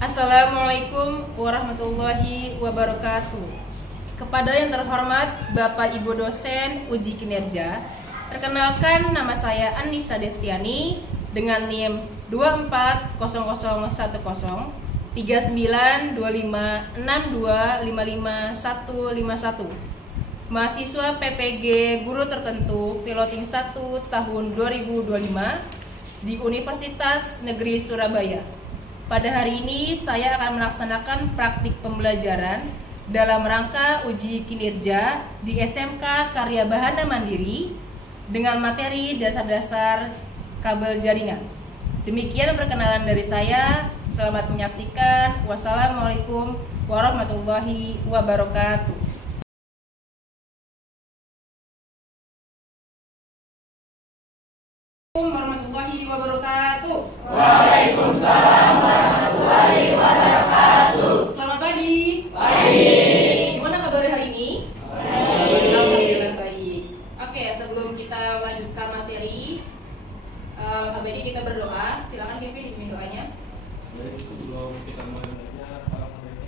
Assalamualaikum warahmatullahi wabarakatuh. Kepada yang terhormat Bapak Ibu dosen uji kinerja, perkenalkan nama saya Anissa Destiani dengan NIM 240010 392562555151. Mahasiswa PPG Guru Tertentu Piloting 1 tahun 2025 di Universitas Negeri Surabaya. Pada hari ini saya akan melaksanakan praktik pembelajaran dalam rangka uji kinerja di SMK Karya Bahana Mandiri dengan materi dasar-dasar kabel jaringan. Demikian perkenalan dari saya. Selamat menyaksikan. Wassalamualaikum warahmatullahi wabarakatuh. Warahmatullahi wabarakatuh. Waalaikumsalam warahmatullahi wabarakatuh. Selamat pagi. Pagi. Gimana kabar hari ini? Baik. Alhamdulillah baik. Oke, sebelum kita lanjutkan materi, kita berdoa. Silakan Pimpin dipimpin doanya. Baik, sebelum kita mulai belajar,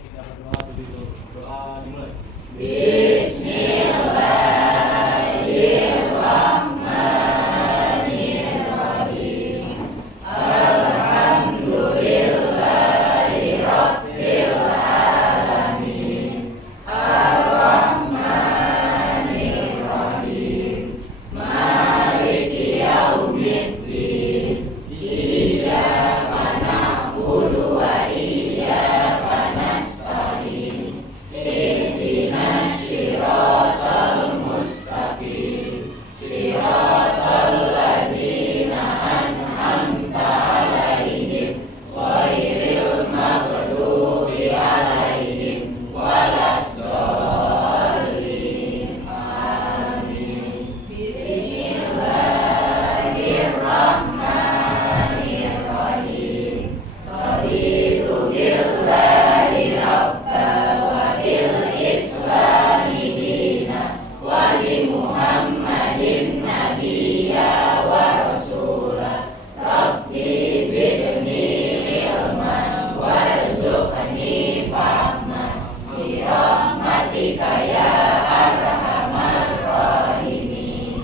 kita berdoa dulu. Doa dimulai. Bismillahirrahmanirrahim. Alhamdulillahirabbil alamin. Ar-Rahmanir-Rahim. Maliki yaumiddin. Iyyaka na'budu wa iyyaka nasta'in. Ihdinas siratal mustaqim. Siratal ladzina an'amta 'alaihim ghairil maghdubi 'alaihim waladdallin. Amin. Bismillahirrahmanirrahim. Raditu billahi rabba wa bil islami dina wa bi Muhammadin nabiyya wa rasula. Rabbi zidni ilman warzuqni fahman bi rahmatika ya arhamar rahimin.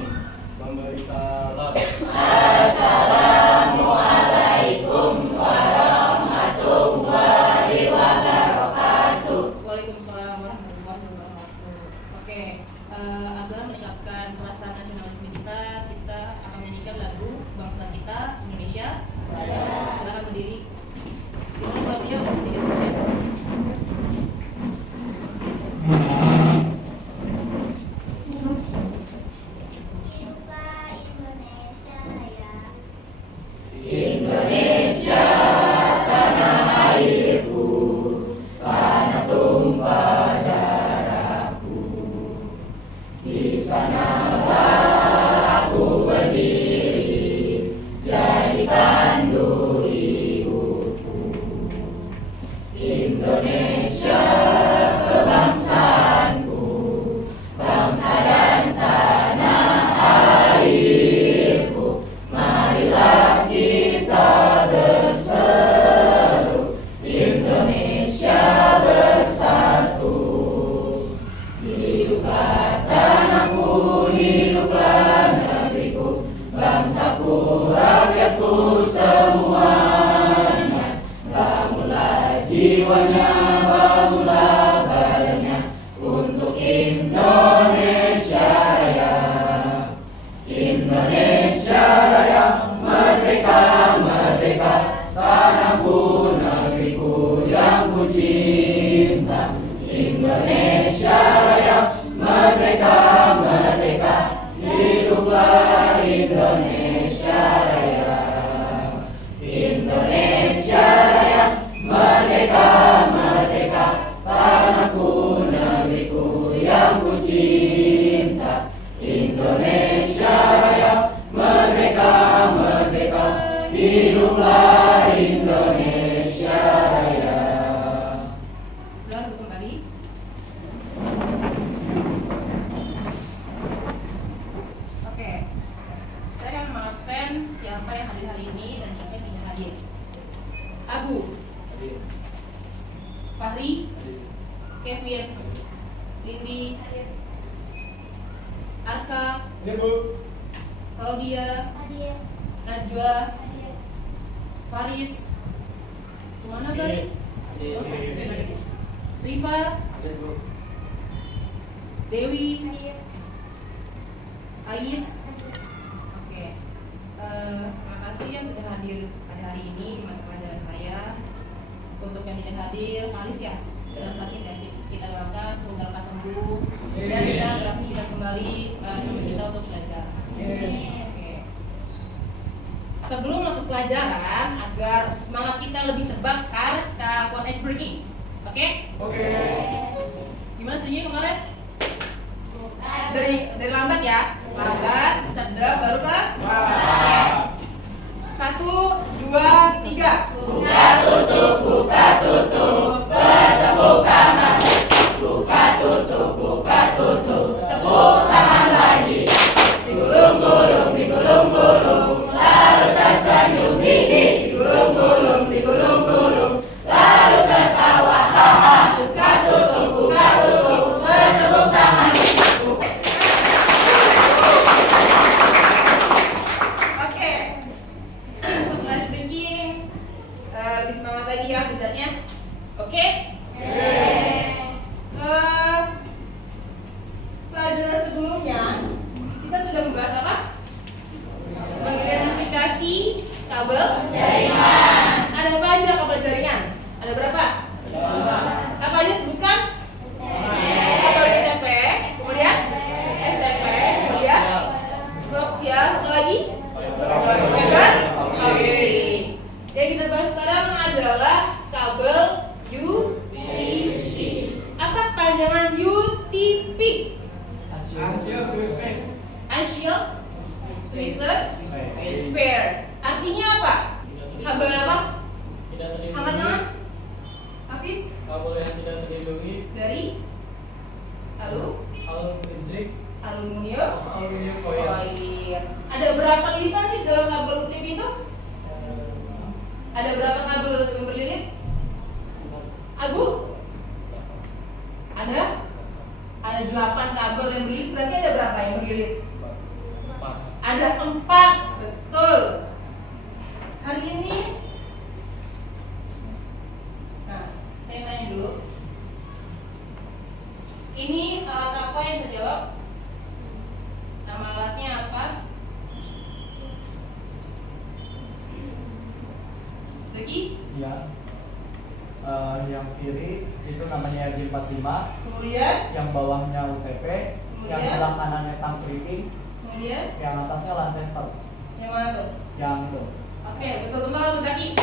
Memberi salam. Assalamualaikum warahmatullahi wabarakatuh. Waalaikumsalam warahmatullahi wabarakatuh. Oke, agar meningkatkan perasaan nasionalisme kita akan menyanyikan lagu bangsa kita Indonesia. Silakan berdiri. Gimana Mbak Tia? Indonesia tanah airku, tanah tumpah darahku. Di sanalah aku berdiri, jadi pandu hidupku. Indonesia kebangsaanku, bangsa dan tanah airku. Marilah kita berseru, Indonesia bersatu. Hiduplah tanahku, hiduplah negeriku, bangsaku, rakyatku semuanya. Bangunlah jiwanya, bangunlah badannya untuk Indonesia Raya. Indonesia Raya, merdeka, merdeka, tanahku, negeriku yang ku cinta. Indonesia Raya, merdeka, merdeka, hiduplah Indonesia Raya. Indonesia Raya, merdeka, merdeka. Fahri, Kevin, Lindi, Arka, Claudia, Najwa, Faris, kemana Faris? Riva, Dewi, Ais. Oke, terima kasih yang sudah hadir pada hari ini di masa pelajaran saya. Untuk yang tidak hadir, Faris ya, sedang sakit ya. Kita doakan semoga lekas sembuh dan bisa beraktivitas kembali sama kita untuk belajar. Oke. Sebelum masuk pelajaran, agar semangat kita lebih terbakar, kita lakukan ice breaking. Oke? Gimana sih kemarin? Dari lambat ya, lambat, sedap, baru ke lambat. 1, 2, 3. Buka tutup, bertepuk tangan. Buka tutup, tepuk tangan lagi. Digulung-gulung, lalu tersenyum dingin. Digulung-gulung, lalu tertawa. Buka tutup, bertepuk tangan. Oke. Setelah speaking, lebih semangat lagi ya belajarnya. Oke? Pelajaran sebelumnya kita sudah membahas apa? Mengidentifikasi kabel jaringan. Ada apa aja kabel jaringan? Ada berapa? Apa aja sebutkan? Kabel UTP, kemudian STP, kemudian koaksial, satu lagi? Fiber. Oke. Yang kita bahas sekarang adalah kabel UTP. Apa panjangan UTP? Unshielded Twisted Pair. Artinya apa? Kabel apa? Angkat tangan. Hafiz. Kabel yang tidak terlindungi Dari listrik aluminium koil. koil. Ada berapa lilitan sih dalam kabel UTP itu? Ada berapa kabel yang berlilit? Abu? Ada 8 kabel yang berlilit. Berarti ada berapa yang berlilit? Ada 4. Betul. Hari ini, nah, saya tanya dulu. Ini alat apa yang saya jawab? Nama alatnya apa? Lagi? Ya. Yang kiri itu namanya RJ45, Kemudian? yang bawahnya UTP, yang Kemudian? sebelah kanannya tank tripping, Kemudian? yang atasnya Lancaster. Yang mana tuh? Yang itu. Oke, betul teman Zaki.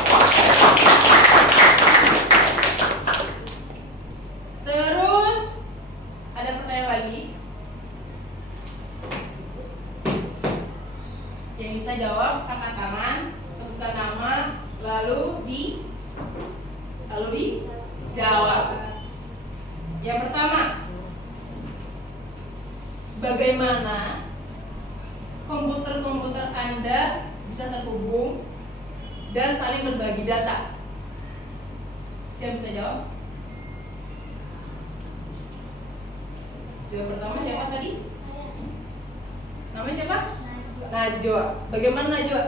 Terus ada pertanyaan lagi yang bisa jawab, angkat tangan, sebutkan nama, lalu dijawab. Yang pertama, bagaimana komputer-komputer Anda bisa terhubung dan saling berbagi data? Siapa bisa jawab? Jawab pertama siapa tadi? Namanya siapa? Najwa. Bagaimana Najwa?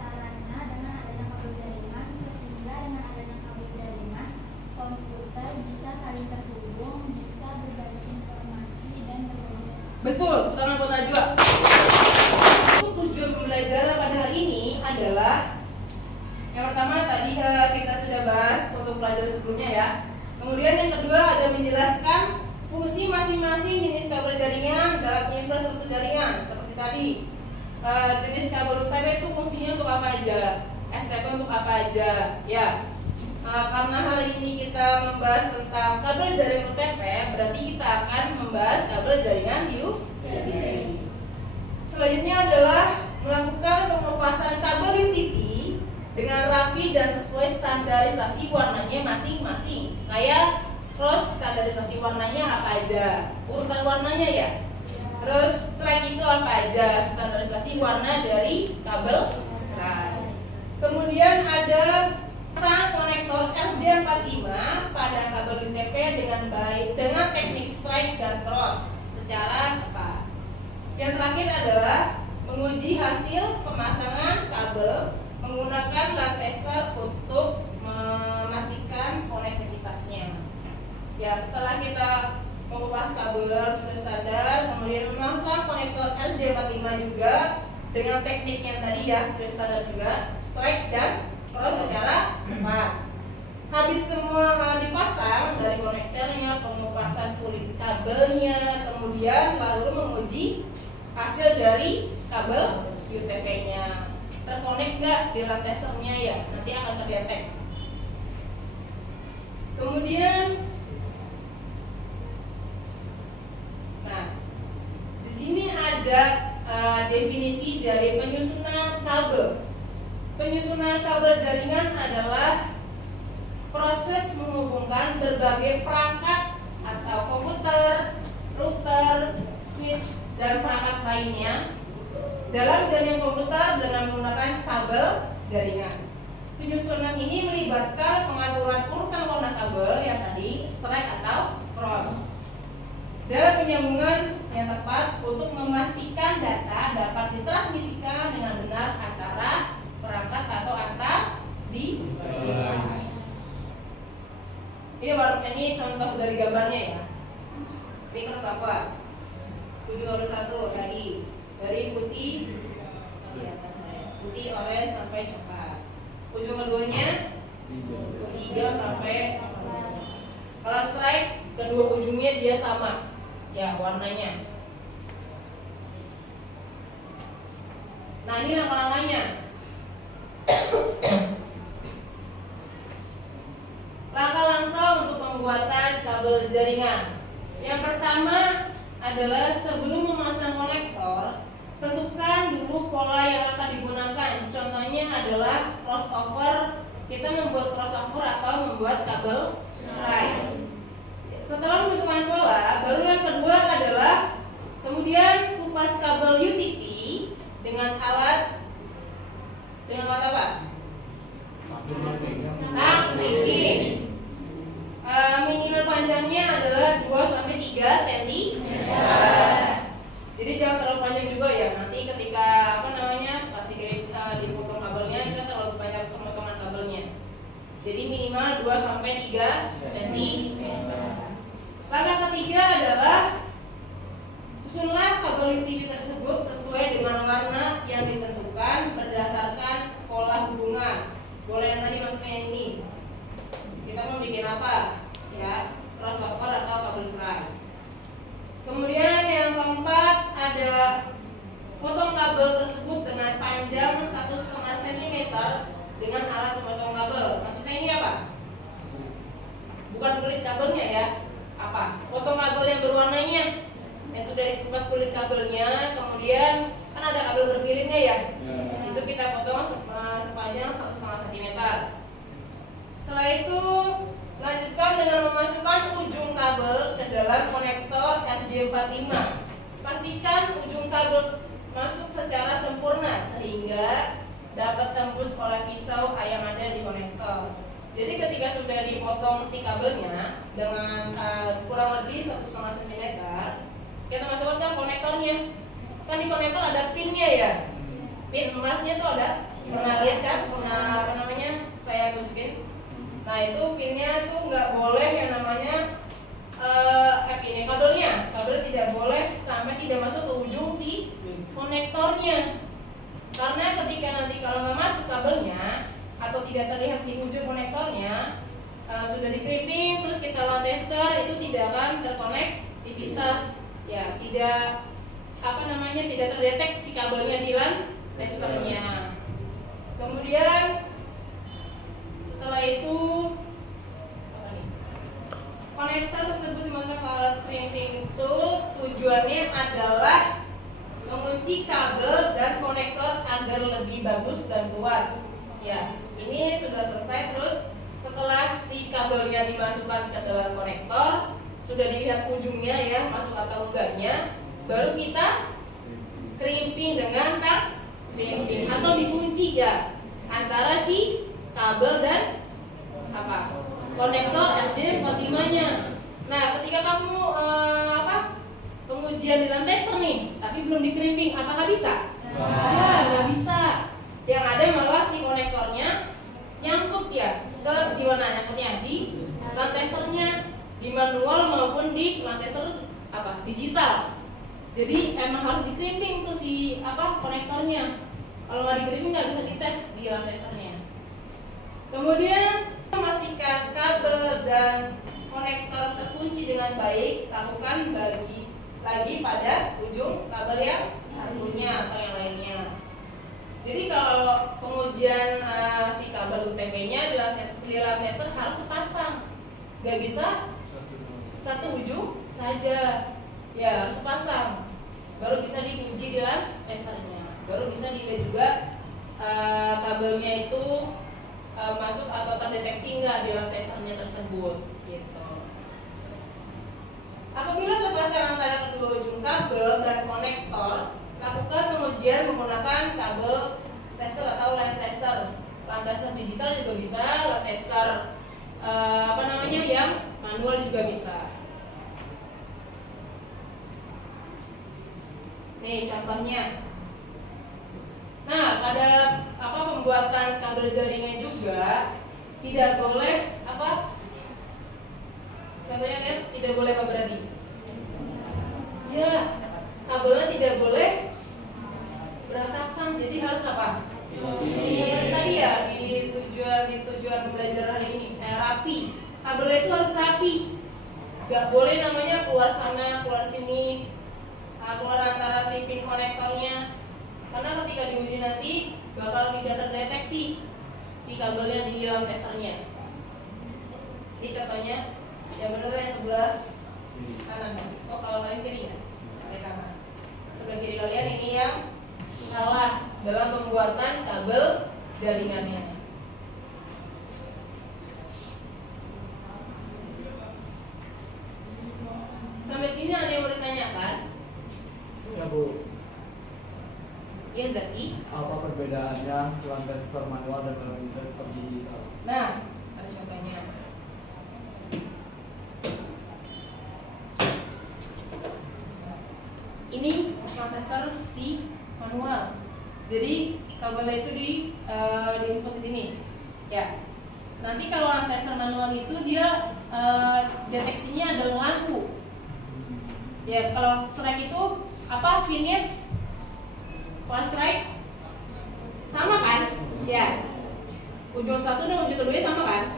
Caranya dengan adanya kabel jaringan, sehingga dengan adanya kabel jaringan, komputer bisa saling terhubung, bisa berbagi informasi dan berbagi data. Betul, tangan buat Najwa. Tujuan pembelajaran pada hari ini adalah yang pertama tadi kita sudah bahas untuk pelajaran sebelumnya ya. Kemudian yang kedua ada menjelaskan fungsi masing-masing jenis kabel jaringan dalam infrastruktur jaringan. Seperti tadi jenis kabel UTP itu fungsinya untuk apa aja, STP untuk apa aja ya. Karena hari ini kita membahas tentang kabel jaringan UTP, berarti kita akan membahas kabel jaringan UTP. Selanjutnya adalah melakukan pengupasan kabel UTP dengan rapi dan sesuai standarisasi warnanya masing-masing. Kayak cross, standarisasi warnanya apa aja, urutan warnanya ya. Terus track itu apa aja, standarisasi warna dari kabel. Kemudian ada pasang konektor RJ45 J45 pada kabel UTP dengan baik dengan teknik strike dan cross secara tepat. Yang terakhir adalah menguji hasil pemasangan kabel menggunakan LAN tester untuk memastikan konektivitasnya. Ya, setelah kita mengupas kabel sesuai standar, kemudian memasang konektor RJ45 juga dengan teknik yang tadi ya, sesuai standar juga, strike dan cross secara tepat. Habis semua dipasang dari konektornya, pengupasan kulit kabelnya, kemudian lalu menguji hasil dari kabel UTP-nya. Terkonek nggak di LAN testernya ya, nanti akan terdetek. Kemudian, nah, di sini ada definisi dari penyusunan kabel. Penyusunan kabel jaringan adalah proses menghubungkan berbagai perangkat atau komputer, router, switch, dan perangkat lainnya dalam jaringan komputer dengan menggunakan kabel jaringan. Penyusunan ini melibatkan pengaturan urutan warna kabel yang tadi strike atau cross dalam penyambungan yang tepat untuk memastikan data dapat ditransmisikan dengan benar antara perangkat atau antar device. Ini contoh dari gambarnya ya. Ini crossover. Ujung harus satu tadi dari putih, orange sampai coklat. Ujung keduanya hijau sampai coklat. Kalau strike kedua ujungnya dia sama, ya warnanya. Nah ini langkah-langkahnya. Langkah-langkah untuk pembuatan kabel jaringan. Yang pertama adalah sebelum memasang konektor, tentukan dulu pola yang akan digunakan. Contohnya adalah crossover. Kita membuat crossover atau membuat kabel strike. Setelah menentukan pola, baru yang kedua adalah kemudian kupas kabel UTP dengan alat apa? Tackling. Minimal panjangnya adalah 2-3 cm. Jadi jangan terlalu panjang juga ya. Nanti ketika pas dipotong kabelnya kita terlalu banyak pemotongan kabelnya. Jadi minimal 2-3 cm. Langkah ketiga adalah susunlah kabel UTP tersebut sesuai dengan warna yang ditentukan berdasarkan pola hubungan. Pola yang tadi maksudnya ini. Kita mau bikin apa? Ya, crossover atau kabel strike. Kemudian yang keempat ada potong kabel tersebut dengan panjang 1,5 cm dengan alat pemotong kabel. Maksudnya ini apa? Bukan kulit kabelnya ya. Apa? Potong kabel yang berwarnanya. Ya sudah dikupas kulit kabelnya, kemudian kan ada kabel berpilihnya ya. Itu kita potong sepanjang 1,5 cm. Setelah itu lanjutkan dengan memasukkan ujung kabel ke dalam konektor RJ45. Pastikan ujung kabel masuk secara sempurna sehingga dapat tembus oleh pisau yang ada di konektor. Jadi ketika sudah dipotong si kabelnya dengan kurang lebih 1,5 cm, kita masukkan ke konektornya. Kan di konektor ada pinnya ya. Pin emasnya tuh ada. Pernah lihat kan? Saya tunjukin. Nah itu pinnya tuh nggak boleh yang namanya ini kabelnya. Kabel tidak boleh sampai tidak masuk ke ujung si konektornya. Karena ketika nanti kalau nggak masuk kabelnya atau tidak terlihat di ujung konektornya, sudah dikrimping terus kita LAN tester, itu tidak akan terkonektivitas. Ya, tidak tidak terdeteksi kabelnya di LAN testernya. Kemudian setelah itu konektor tersebut dimasuk ke alat crimping tool. Tujuannya adalah mengunci kabel dan konektor agar lebih bagus dan kuat. Ya, ini sudah selesai. Terus setelah si kabelnya dimasukkan ke dalam konektor, sudah dilihat ujungnya ya masuk atau enggaknya, baru kita crimping dengan tag crimping atau dikunci ya antara si kabel dan pengujian di lantai tester nih, tapi belum di crimping, apakah bisa? Ya, nggak bisa. Yang ada malah si konektornya nyangkut ya ke di mana nyangkutnya di lantai testernya, di manual maupun di lantai tester apa digital. Jadi emang harus di crimping tuh si konektornya. Kalau nggak di crimping nggak bisa dites di lantai testernya. Kemudian memastikan kabel dan konektor terkunci dengan baik, lakukan bagi lagi pada ujung kabel yang satunya atau yang lainnya. Jadi kalau pengujian si kabel UTP-nya di lantai tester harus sepasang, nggak bisa satu ujung saja, ya harus sepasang, baru bisa diuji di lantai testernya, baru bisa dilihat juga kabelnya itu masuk atau terdeteksi nggak di lantai testernya tersebut. Gitu. Apabila terpasang antara kedua ujung kabel dan konektor, lakukan pengujian menggunakan kabel tester atau line tester. Line tester digital juga bisa, line tester yang manual juga bisa. Nih contohnya. Nah, pada pembuatan kabel jaringan juga tidak boleh contohnya lihat, tidak boleh apa berarti? Ya, kabelnya tidak boleh berantakan. Jadi harus apa? Seperti tadi ya di tujuan pembelajaran hari ini rapi. Kabelnya itu harus rapi. Gak boleh namanya keluar sana, keluar sini, keluar antara si pin konektornya. Karena ketika diuji nanti bakal tidak terdeteksi si kabelnya di dalam testernya. Ini contohnya, yang benar ya sebelah kanan. Oh kalau kalian kiri ya, saya kanan. Sebelah kiri kalian ini yang salah dalam pembuatan kabel jaringannya. Sampai sini ada yang mau ditanyakan? Ya Bu, Ya Zaki. apa perbedaannya line tester manual dan line tester digital? Nah, ada contohnya. Ini line tester si manual. Jadi kabelnya itu diinput di sini. Ya. Nanti kalau line tester manual itu dia deteksinya adalah lampu. Ya, kalau strike itu pinnya? Kalau strike sama kan? Ya. Ujung satu dan ujung kedua sama kan?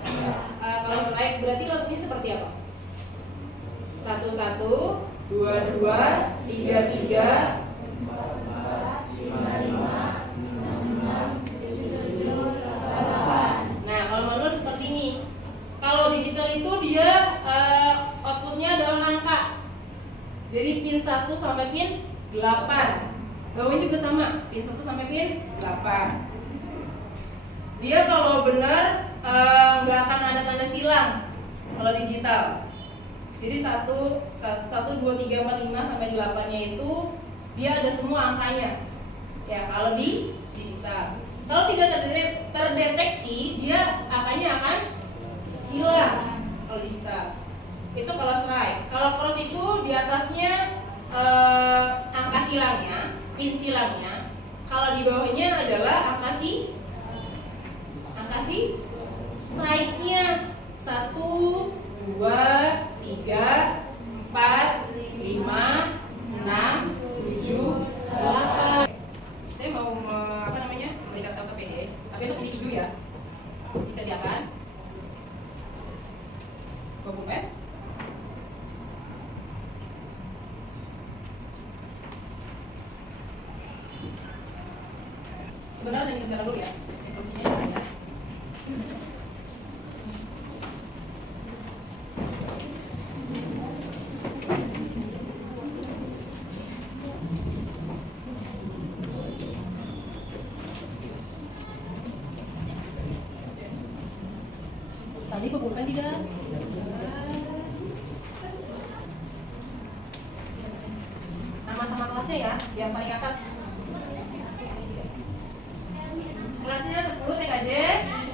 Kalau strike berarti lampunya seperti apa? 1 1 2 2 3 3 4 5 5 6 7 8. Nah, kalau manual seperti ini. Kalau digital itu dia outputnya adalah angka. Jadi pin 1 sampai pin 8. Gawanya juga sama, pin 1 sampai pin 8. Dia kalau benar nggak akan ada tanda silang kalau digital. Jadi 1, 2, 3, 4, 5 sampai 8-nya itu dia ada semua angkanya. Ya, kalau di digital. Kalau tidak terdeteksi, dia angkanya akan silang kalau digital. Itu kalau strike. Kalau cross itu di atasnya angka silangnya, pin silangnya. Kalau di bawahnya adalah angka strike-nya. 1 2 3 4 5 6 7 8. Saya mau memberikan contoh PDF, tapi untuk individu ya. Kita diakan. Gua buka. Sebentar saya bicara dulu ya. Posisinya di sana. Sandi pembukaan tidak? Nama sama kelasnya ya, yang paling atas. Kelasnya 10 TKJ?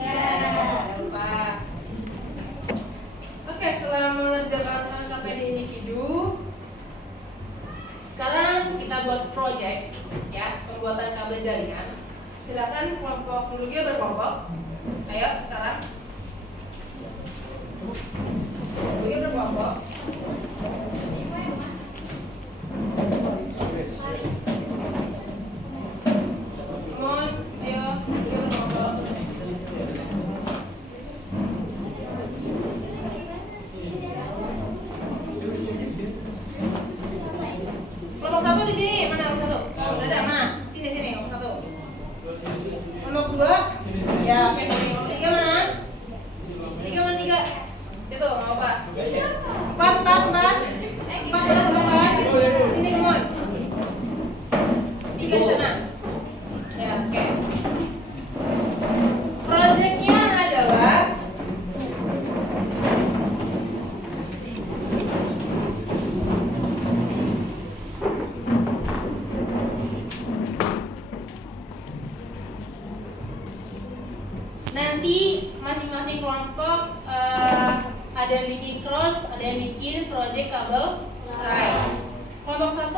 Ya, jangan lupa. Oke, setelah mengerjakan KPD individu, project, ya, pembuatan kabel jaringan. Silakan kelompok duduknya berkelompok. Ayo sekarang. Duduknya berkelompok. Mohon, ayo duduknya berkelompok. Kelompok 1 di sini, mana kelompok 1? Oh, udah ada, mana? Sini, kelompok 1. Kelompok 2? Ya, oke, sini. Kelompok 3 mana? 3 mana 3? Situ, mau apa? 4. Sini, kemoy. 3 di sana. Ya, oke. Proyeknya adalah nanti masing-masing kelompok ada yang bikin cross, ada yang bikin project kabel strike. Kelompok 1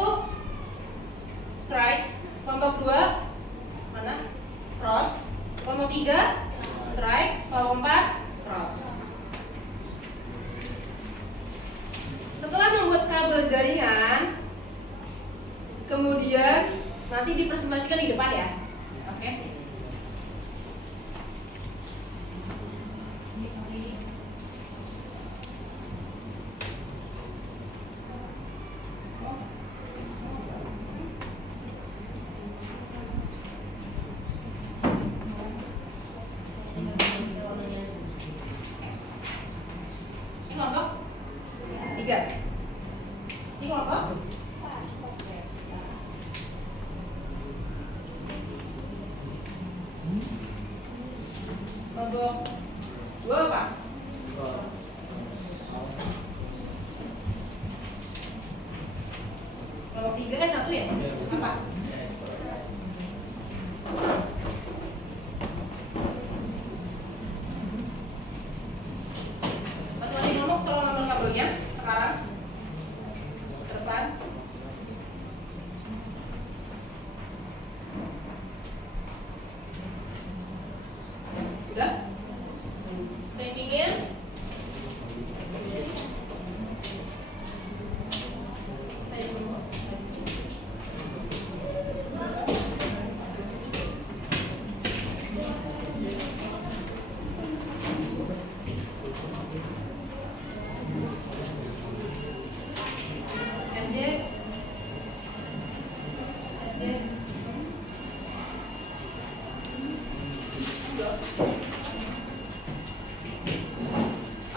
strike, kelompok 2 mana? Cross, kelompok 3 strike, kelompok 4 cross. Setelah membuat kabel jaringan, kemudian nanti dipresentasikan di depan ya. Oke. Ini kelompok 3. Ini kelompok kelompok 2 apa? Kelompok 3 kan 1 ya? Apa? Masing-masing kelompok tolong ambil kabelnya sekarang ke depan. Udah? Taking-in.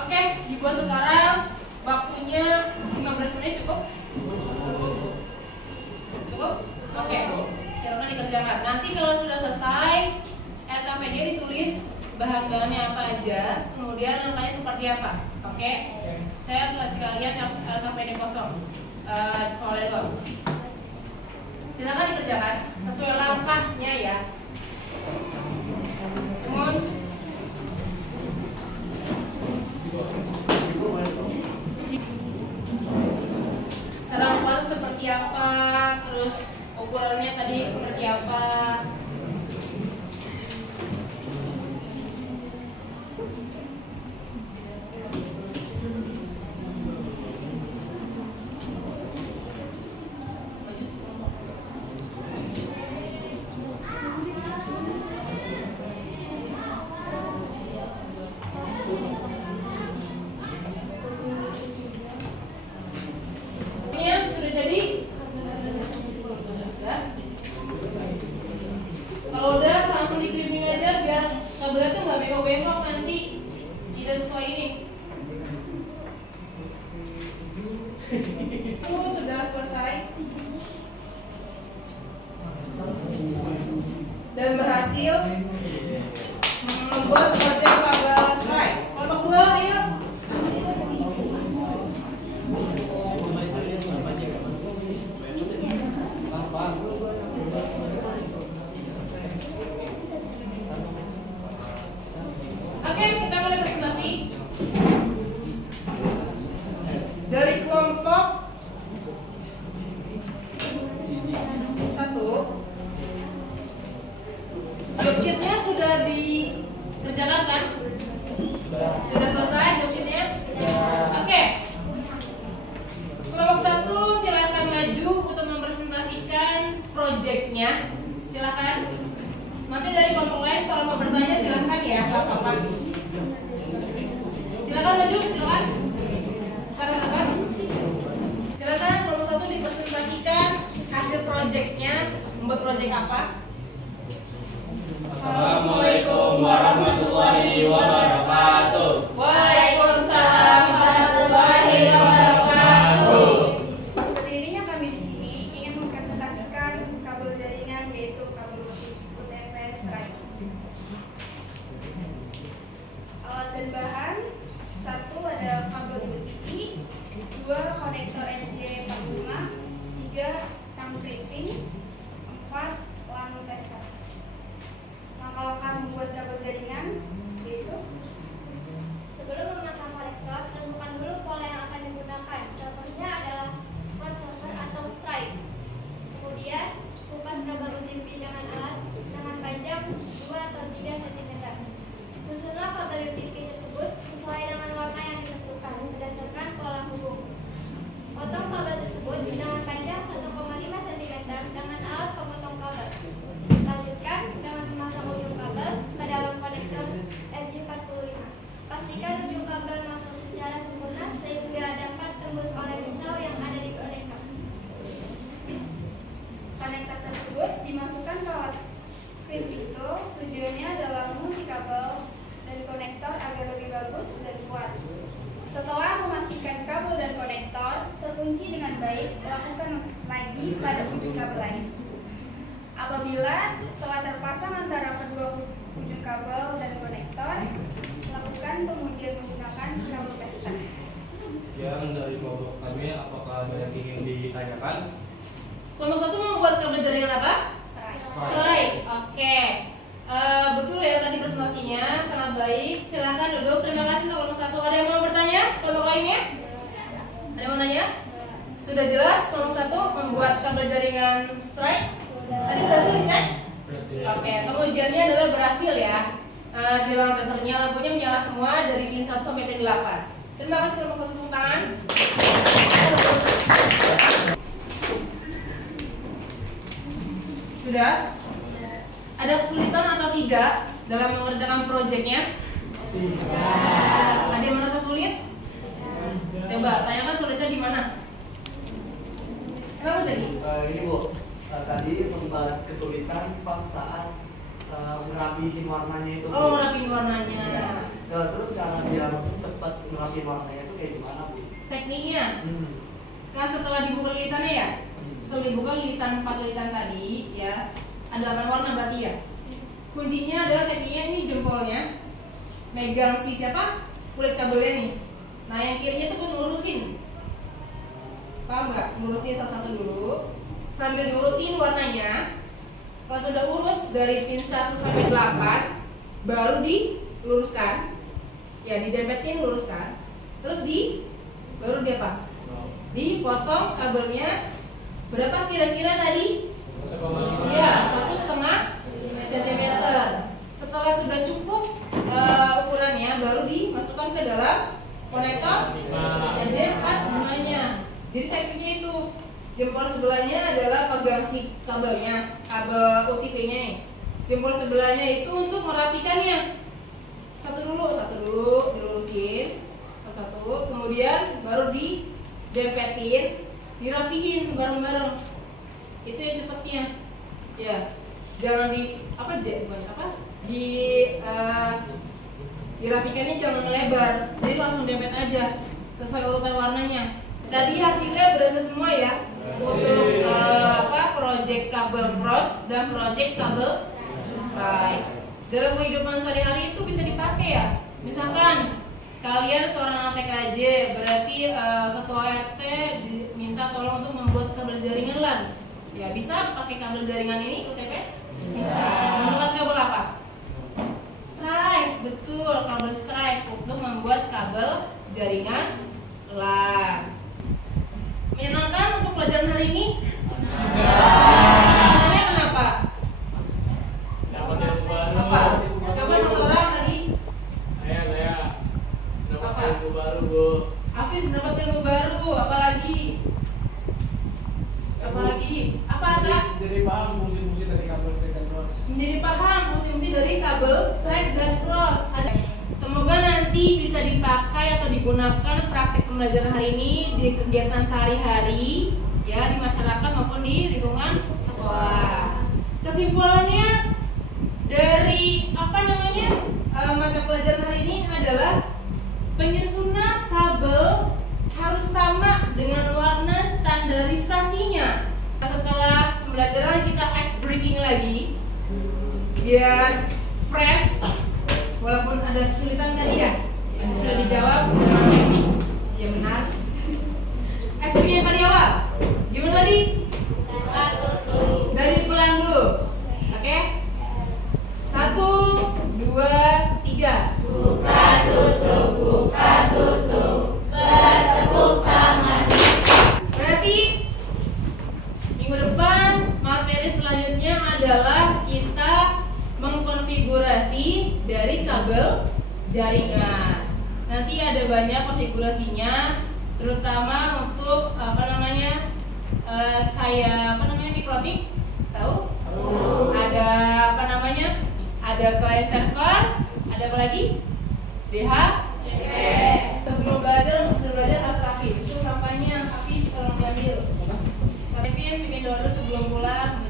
Oke, dibuat sekarang. Waktunya 15 menit cukup? Cukup? Oke, silakan dikerjakan. Nanti kalau sudah selesai, LKPD ditulis bahan-bahannya apa aja, kemudian langkahnya seperti apa. Oke, saya kasih kalian LKPD kosong. Soalnya doang. Silakan dikerjakan sesuai langkahnya ya. Mohon. Cara membuat seperti apa, terus ukurannya tadi seperti apa. maju, silakan. Sekarang silakan. Silakan kelompok 1 dipresentasikan hasil proyeknya. Membuat proyek apa? Assalamualaikum warahmatullahi wabarakatuh. Waalaikumsalam warahmatullahi wabarakatuh. Berdirinya kami di sini ingin mempresentasikan kabel jaringan yaitu kabel UTP Strike. Alat dan bahan: 1 ada kabel UTP, 2 konektor NJ45, 3 tang crimping, 4 LAN tester. Langkah-langkah membuat kabel jaringan yaitu: Sebelum memasang konektor, tentukan dulu pola yang akan digunakan. Contohnya adalah crossover atau strike. Kemudian, kupas kabel UTP dengan alat dengan panjang 2 atau 3 cm. Susunlah kabel UTP tersebut sesuai dengan warna yang ditentukan berdasarkan pola hubung. Potong kabel tersebut dengan panjang 1,5 cm dengan alat pemotong kabel. Lanjutkan dengan memasang ujung kabel ke dalam konektor RJ45. Pastikan ujung kabel masuk secara sempurna sehingga dapat tembus oleh misal yang ada di konektor. Konektor tersebut dimasukkan ke alat crimping itu tujuannya adalah mengunci kabel dan konektor agar lebih bagus dan kuat. Setelah memastikan kabel dan konektor terkunci dengan baik, lakukan lagi pada ujung kabel lain. Apabila telah terpasang antara kedua ujung kabel dan konektor, lakukan pengujian menggunakan kabel tester. Sekian dari kelompok kami. Apakah ada yang ingin ditanyakan? Kelompok 1 membuat kabel jaringan apa? Strike. Strike. Oke. Betul ya tadi presentasinya, sangat baik. Silakan duduk. Terima kasih untuk kelompok 1. Ada yang mau bertanya? Kelompok lainnya? Ada yang mau nanya? Sudah jelas kelompok 1 membuat kabel jaringan strike? Tadi berhasil dicek? Oke, pengujiannya adalah berhasil ya. Di ruang testernya lampunya menyala semua dari pin 1 sampai pin 8. Terima kasih kelompok 1, tepuk tangan. Sudah? Ada kesulitan atau tidak dalam mengerjakan proyeknya? Tidak. Ada yang merasa sulit? Coba tanyakan sulitnya di mana? Kenapa sih? Ini Bu, tadi sempat kesulitan pas saat ngerapihin warnanya itu. Bu. Oh, ngerapihin warnanya. Ya. Terus cara biar cepat ngerapihin warnanya itu kayak gimana Bu? Tekniknya? Nah, setelah dibuka lilitannya ya? Setelah dibuka lilitan 4 lilitan tadi ya, ada 8 warna berarti ya. Kuncinya adalah tekniknya ini jempolnya megang si siapa? Kulit kabelnya nih. Nah, yang kirinya tuh pun ngurusin. Paham nggak? Ngurusin satu-satu dulu. Sambil diurutin warnanya. Kalau sudah urut dari pin 1 sampai 8, baru diluruskan. Ya, didempetin, luruskan. Terus baru dia apa? Dipotong kabelnya. Berapa kira-kira tadi? Ya, 1,5 cm. Setelah sudah cukup ukurannya, baru dimasukkan ke dalam konektor RJ45-nya. Jadi tekniknya itu jempol sebelahnya adalah pegang si kabelnya, kabel UTP-nya. Jempol sebelahnya itu untuk merapikannya. Satu dulu dilurusin satu, kemudian baru didempetin, dirapihin bareng-bareng. Itu yang cepatnya. Ya, jangan dirapikannya jangan lebar, jadi langsung dempet aja sesuai urutan warnanya. Tadi hasilnya berhasil semua ya untuk project kabel cross dan project kabel strike. Dalam kehidupan sehari-hari itu bisa dipakai ya. Misalkan kalian seorang anak TKJ, berarti ketua RT diminta tolong untuk membuat kabel jaringan LAN. Ya bisa pakai kabel jaringan ini UTP? Bisa. Menggunakan kabel apa? Strike, betul, kabel strike untuk membuat kabel jaringan LAN. Menyenangkan untuk pelajaran hari ini? Senangnya kenapa? Dapat ilmu baru. Apa? Coba satu orang tadi. Saya dapat Apa? ilmu baru, Bu. Hafiz dapat ilmu baru, apalagi? Apa ada? Jadi paham fungsi-fungsi dari kabel strike dan cross. Menjadi paham fungsi-fungsi dari kabel strike dan cross. Semoga nanti nanti bisa dipakai atau digunakan praktik pembelajaran hari ini di kegiatan sehari-hari ya di masyarakat maupun di lingkungan sekolah. Kesimpulannya dari mata pelajaran hari ini adalah penyusunan kabel harus sama dengan warna standarisasinya. Setelah pembelajaran kita ice breaking lagi biar fresh, walaupun ada kesulitan tadi ya yang sudah dijawab dengan teknik. Ya benar. Ice breaking yang tadi awal gimana tadi? Dari pelan dulu. Oke? 1, 2, 3. Buka tutup, bertepuk tangan. Berarti minggu depan materi selanjutnya adalah kita mengkonfigurasi dari kabel jaringan. Nanti ada banyak konfigurasinya, terutama untuk mikrotik, tahu? Ada ada client server, ada apa lagi? DHCP. Sebelum belajar harus rapi. Itu sampahnya habis, tolong diambil. Kevin dulu sebelum pulang.